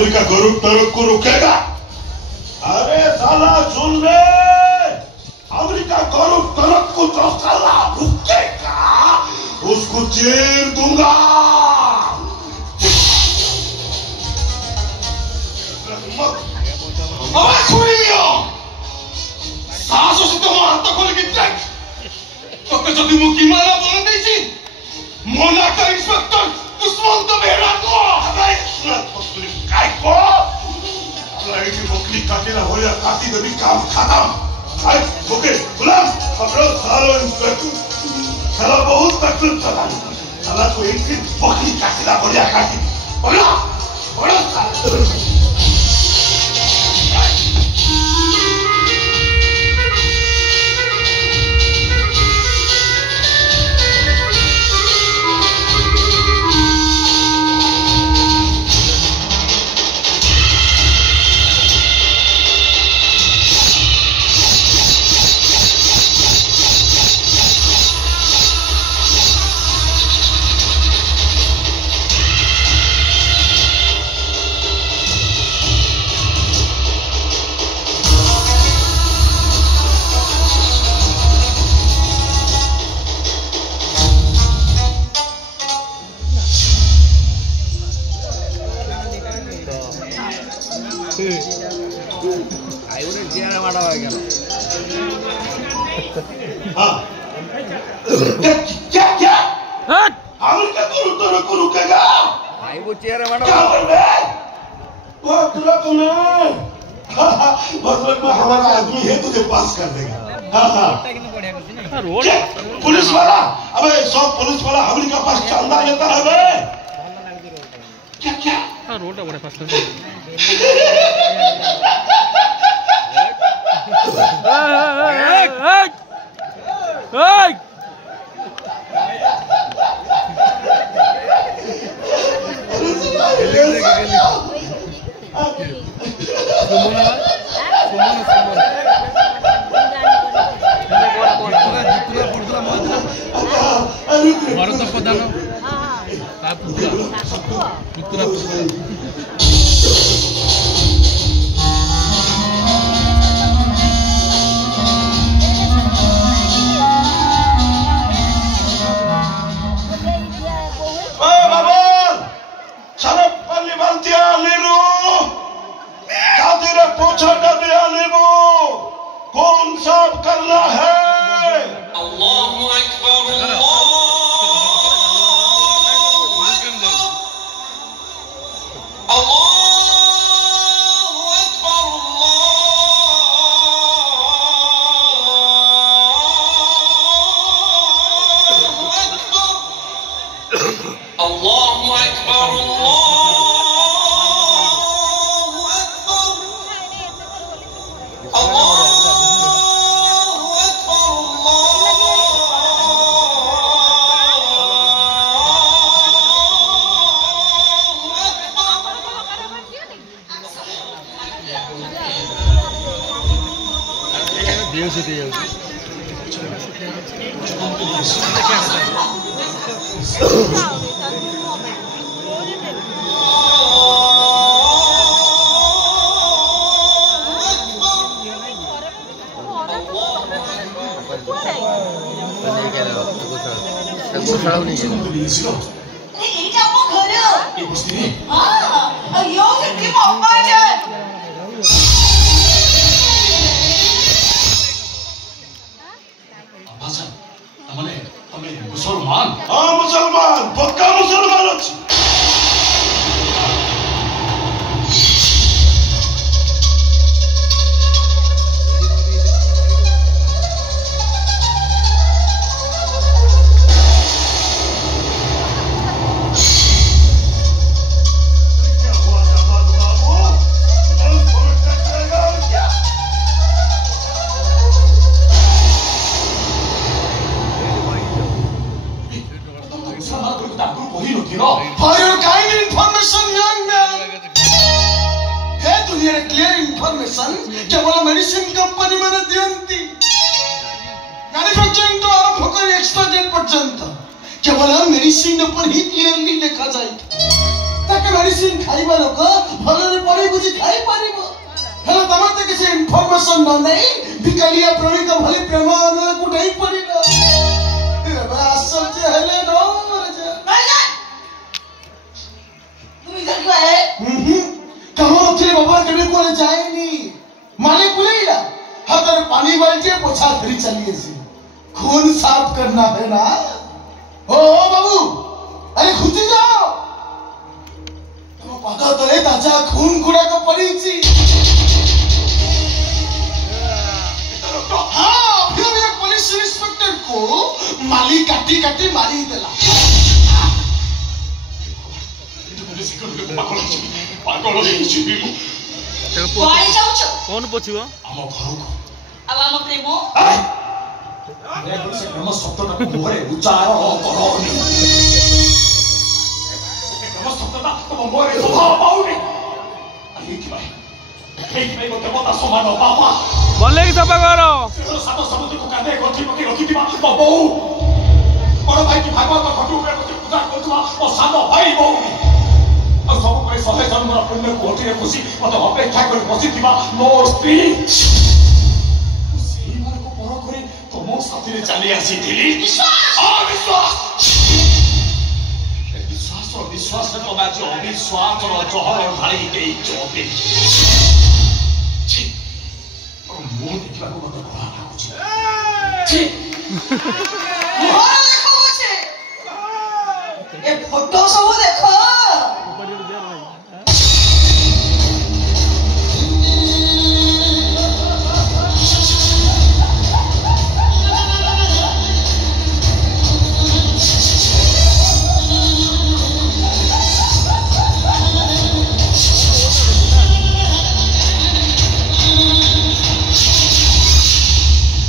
America Garuda truck को रुकेगा? अरे साला सुन ले, अमेरिका गरुड़ टरक को जो साला रुकेगा उसको चीर दूंगा। साहस से तो हाथ खोल के देख तो जब मुखी मारा बोल नहीं थी मोना का इंस्पेक्टर दुश्मन तो मेरा को हमारे बकरी काय को अरे की बकरी काटेला हो या काटी तो भी काम खत्म। आई ओके गुलाम पकड़ो सालो इंस्पेक्टर साला बहुत तकलीफ चला साला को एक दिन बकरी काटेला हो या काटी पकड़ो पकड़ो साला। हमारा आदमी है तुझे पास कर देगा। हाँ पुलिस वाला अबे सब पुलिस वाला अमेरिका पास चंदा लेता है बे क्या क्या हाँ रोड बड़े पास भारत प्रधान कौन साफ करना है? अल्लाहु अकबर मुसलमान पक्का मुसलमान अच्छी केवल मेडिसिन कंपनी मैंने दियंती मैन्युफैक्चरिंग तो आरंभ कर एक्सपर्ट पर्यंत केवल मेडिसिन पर ही क्लियरली लिखा जाए ताकि मेडिसिन खाइबा लोक भलरे पड़ी बुझी खाइ परिबो हेला तमर त किसी इन्फॉर्मेशन न नहीं बिकलिया प्रणिक भली प्रेम आनंद को नहीं परिला रे बा आश्चर्य हेले न मरजा नहीं जा तुम इधर क्यों आए कहां थे बाबा कभी कोले जाएनी माने बुलेला हाथ में पानी बाल्टी पोछा धरी चलिए सी खून साफ करना है ना ओ बाबू अरे खुदी जाओ तुम पादा तले ताजा खून गुड़ा को पड़ी ची हाँ फिर एक पुलिस इंस्पेक्टर को माली काटी काटी मारी देला पागल ହେଇଯିବି କୁଆଡେ ଯାଉଛ कौन पोछिବ ଆମ ଘରକୁ ଆଉ ଆମ ପ୍ରେମ ସେ ପ୍ରେମ ଶବ୍ଦଟାକୁ ମୁହଁରେ ଉଚ୍ଚାରଣ କରନି ପ୍ରେମ ଶବ୍ଦଟା ତମ ମୁହଁରେ ଶୋଭା ପାଉନି ଏଇଥିପାଇଁ ଗୋଟେ ଦେବତା ସମାନ ବାପା भले की सफा कर ସାତ ସମୁଦ୍ରକୁ କାନ୍ଧେ ଗଣ୍ଠି ପକେଇ ରଖିଥିବା ମୋ ବୋଉ ବଡ଼ ଭାଇ କି ଭାଗବତ ଘଟୁ ଉପରେ ବସି ପୂଜା କରୁଥିବା ମୋ ସାନ ଭାଇ ଭଉଣୀ ଆଉ ସବୁବେଳେ 100 ଜନ୍ମର ପୁଣ୍ୟକୁ ଅଟିରେ ଖୁସି ମତେ ଅପେକ୍ଷା କରି ବସିଥିବା ମୋ ସ୍ତ୍ରୀ ସେଇମାନଙ୍କୁ ପର କରି ତମ ସାଥିରେ ଚାଲି ଆସିଥିଲି ବିଶ୍ୱାସରେ ତମେ ଆଜି ଅବିଶ୍ୱାସର ଜହର ଢାଳି ଦେଇଛ ମୁହଁ ଦେଖିବାକୁ ମତେ କଳା ଲାଗୁଛି